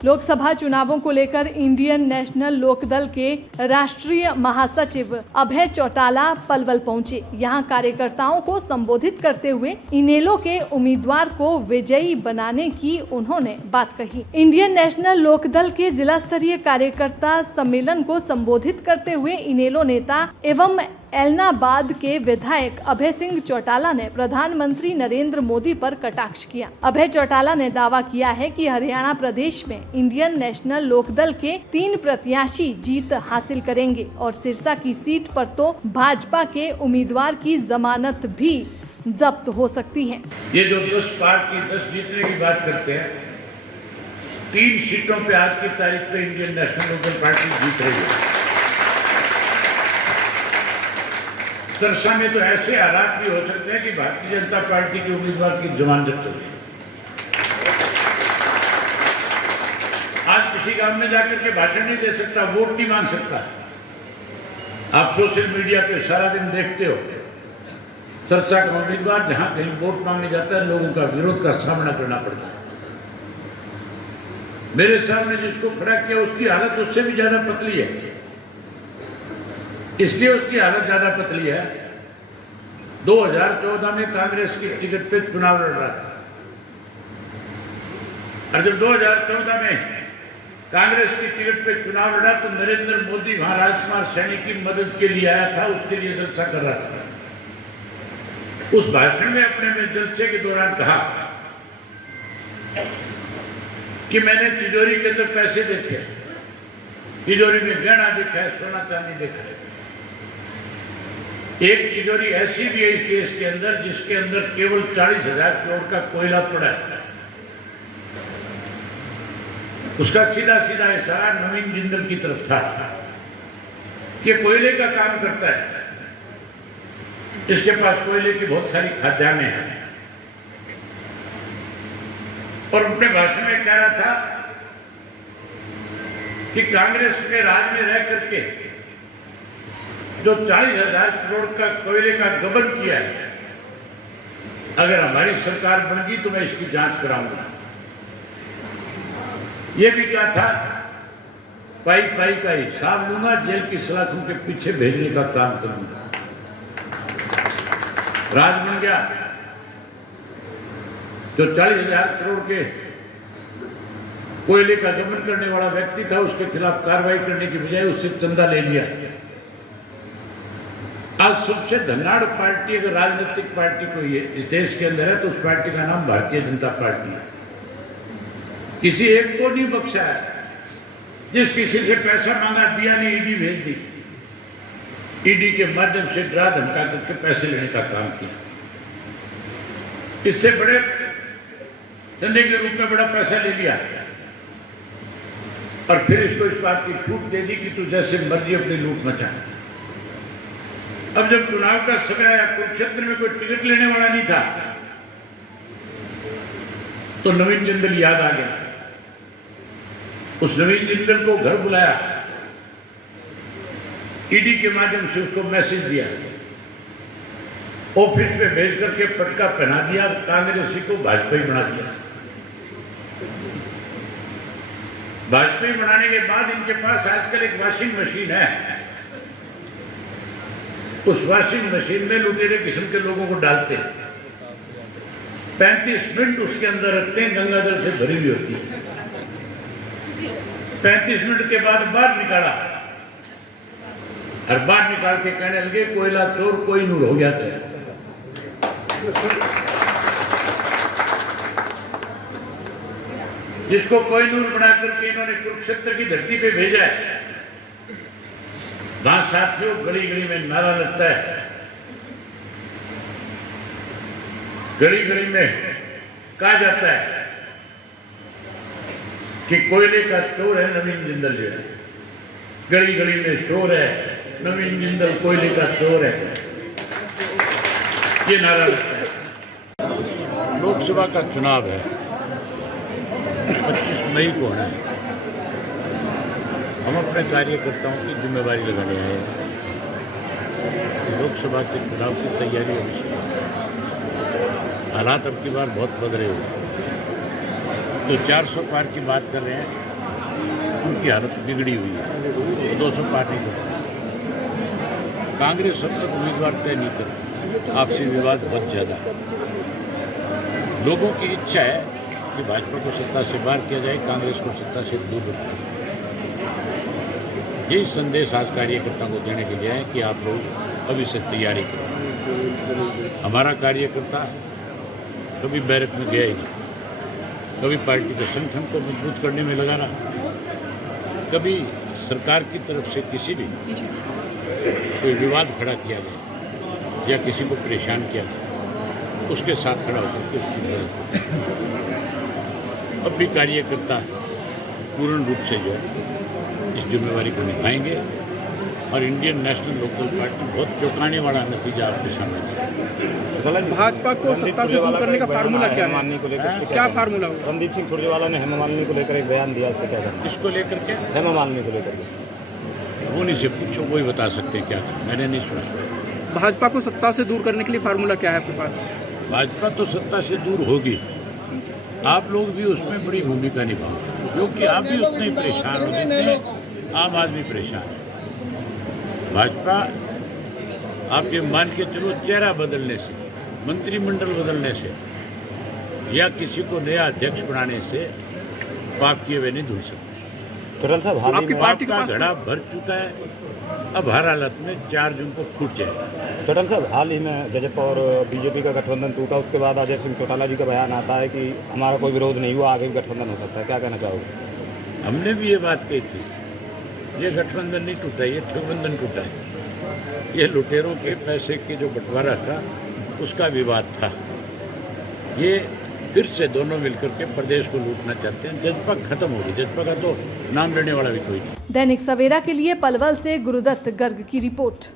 लोकसभा चुनावों को लेकर इंडियन नेशनल लोकदल के राष्ट्रीय महासचिव अभय चौटाला पलवल पहुंचे। यहां कार्यकर्ताओं को संबोधित करते हुए इनेलो के उम्मीदवार को विजयी बनाने की उन्होंने बात कही। इंडियन नेशनल लोकदल के जिला स्तरीय कार्यकर्ता सम्मेलन को संबोधित करते हुए इनेलो नेता एवं एलनाबाद के विधायक अभय सिंह चौटाला ने प्रधानमंत्री नरेंद्र मोदी पर कटाक्ष किया। अभय चौटाला ने दावा किया है कि हरियाणा प्रदेश में इंडियन नेशनल लोकदल के 3 प्रत्याशी जीत हासिल करेंगे और सिरसा की सीट पर तो भाजपा के उम्मीदवार की जमानत भी जब्त हो सकती है। ये जो 10 पार्टी 10 जीतने की बात करते हैं, 3 सीटों पे आज की तारीख पे इंडियन नेशनल लोकदल पार्टी जीत रही है। सिरसा में तो ऐसे हालात भी हो सकते हैं कि भारतीय जनता पार्टी के उम्मीदवार की जमानत हो गई। आज किसी गांव में जाकर के भाषण नहीं दे सकता, वोट नहीं मांग सकता। आप सोशल मीडिया पे सारा दिन देखते हो, सिरसा का उम्मीदवार जहां कहीं वोट मांगने जाता है, लोगों का विरोध का सामना करना पड़ता है। मेरे सामने जिसको खड़ा किया उसकी हालत उससे भी ज्यादा पतली है। इसलिए उसकी हालत ज्यादा पतली है। 2014 में कांग्रेस की टिकट पे चुनाव लड़ रहा था और जब 2014 में कांग्रेस की टिकट पे चुनाव लड़ा तो नरेंद्र मोदी वहां राजकुमार सैनी की मदद के लिए आया था, उसके लिए जलसा कर रहा था। उस भाषण में अपने में जलसे के दौरान कहा कि मैंने तिजोरी के अंदर पैसे देखे, तिजोरी में गहना देखा है, सोना चांदी देखा है। एक तिजोरी ऐसी भी है इस देश के अंदर जिसके अंदर केवल 40,000 करोड़ का कोयला पड़ा है। उसका सीधा सीधा इशारा नवीन जिंदल की तरफ था कि कोयले का काम करता है, इसके पास कोयले की बहुत सारी खाद्यान्नें हैं। और अपने भाषण में कह रहा था कि कांग्रेस के राज में रह करके जो 40,000 करोड़ का कोयले का गबन किया है, अगर हमारी सरकार बन गई तो मैं इसकी जांच कराऊंगा। यह भी कहा था पाई पाई का हिसाब लूंगा, जेल की सलाखों के पीछे भेजने का काम करूंगा। राज बन गया। जो 40,000 करोड़ के कोयले का गबन करने वाला व्यक्ति था, उसके खिलाफ कार्रवाई करने की बजाय उससे चंदा ले लिया। आज सबसे धनाढ़ पार्टी अगर राजनीतिक पार्टी कोई है इस देश के अंदर है तो उस पार्टी का नाम भारतीय जनता पार्टी है। किसी एक को नहीं बख्शा है। जिस किसी से पैसा मांगा दिया नहीं, ईडी भेज दी। ईडी के माध्यम से डरा धमका करके पैसे लेने का काम किया। इससे बड़े धंधे के रूप में बड़ा पैसा ले लिया और फिर इसको इस बात की छूट दे दी कि तू जैसे मर्जी अपनी लूट मचा। अब जब चुनाव का समय आया, कुरुक्षेत्र में कोई टिकट लेने वाला नहीं था, तो नवीन जिंदल याद आ गया। उस नवीन जिंदल को घर बुलाया, ईडी के माध्यम से उसको मैसेज दिया, ऑफिस में भेज करके पटका पहना दिया, कांग्रेसी को भाजपाई बना दिया। भाजपाई बनाने के बाद इनके पास आजकल एक वॉशिंग मशीन है। उस वॉशिंग मशीन में लुटेरे किस्म के लोगों को डालते हैं, 35 मिनट उसके अंदर रखते हैं, गंगाजल से भरी हुई होती है। 35 मिनट के बाद बाहर निकाला और बाहर निकाल के कहने लगे कोयला चोर कोई नूर हो गया था। जिसको कोई नूर बना करके इन्होंने कुरुक्षेत्र की धरती पे भेजा है। वहां साथियों गली गली में नारा लगता है, गली गली में कहा जाता है कि कोयले का चोर है नवीन जिंदल जो है। गली गली में शोर है, नवीन जिंदल कोयले का चोर है, ये नारा लगता है। लोकसभा का चुनाव है, 25 मई को है। हम अपने कार्यकर्ताओं की जिम्मेवारी लगाने आए हैं। लोकसभा के चुनाव की तैयारी होनी चाहिए। हालात अब की बार बहुत बदले हुए, तो 400 पार की बात कर रहे हैं। उनकी हालत बिगड़ी हुई है, वो 200 पार नहीं कर पाए। कांग्रेस अब तक उम्मीदवार तय नहीं कर, आपसी विवाद बहुत ज़्यादा है। लोगों की इच्छा है कि भाजपा को सत्ता से बाहर किया जाए, कांग्रेस को सत्ता से दूर रखा जाए। यही संदेश आज कार्यकर्ताओं को देने के लिए है कि आप लोग अभी से तैयारी करो। हमारा कार्यकर्ता कभी बैरक में गया ही नहीं, कभी पार्टी के संगठन को मजबूत करने में लगा रहा, कभी सरकार की तरफ से किसी भी कोई विवाद खड़ा किया गया या किसी को परेशान किया गया, उसके साथ खड़ा होकर के उसकी मदद। अब भी कार्यकर्ता पूर्ण रूप से जो है इस जिम्मेवारी को निभाएंगे और इंडियन नेशनल लोकदल पार्टी बहुत चौंकाने वाला नतीजा आपके सामने दिया। भाजपा को सत्ता से दूर करने का फार्मूला क्या है? को लेकर क्या फार्मूला होगा? रणदीप सिंह सुरजेवाला ने हेमा मालिनी को लेकर एक बयान दिया, उसको क्या करना? इसको लेकर के हेमा मालिनी को लेकर उन्हीं से पूछो, वही बता सकते हैं क्या, मैंने नहीं सुना। भाजपा को सत्ता से दूर करने के लिए फार्मूला क्या है आपके पास? भाजपा तो सत्ता से दूर होगी, आप लोग भी उसमें बड़ी भूमिका निभाओ, क्योंकि आप भी उतने ही परेशान हो, जितने आम आदमी परेशान है। भाजपा आप ये मान के चलो चेहरा बदलने से, मंत्रिमंडल बदलने से या किसी को नया अध्यक्ष बनाने से पाप किए हुए नहीं धुल सकते। चौटाला साहब, हाल ही आपकी में पार्टी के का पास घड़ा भर चुका है, अब हर हालत में 4 जून को फूट जाएगा। चौटाला साहब, हाल ही में जजपा और बीजेपी का गठबंधन टूटा, उसके बाद अजय सिंह चौटाला जी का बयान आता है कि हमारा कोई विरोध नहीं हुआ, आगे भी गठबंधन हो सकता है, क्या कहना चाहोगे? हमने भी ये बात कही थी, ये गठबंधन नहीं टूटा, ये ठगबंधन टूटा है। ये लुटेरों के पैसे के जो बंटवारा था उसका विवाद था। ये फिर से दोनों मिलकर के प्रदेश को लूटना चाहते हैं। जजपा खत्म होगी, जजपा का तो नाम लेने वाला भी कोई नहीं। दैनिक सवेरा के लिए पलवल से गुरुदत्त गर्ग की रिपोर्ट।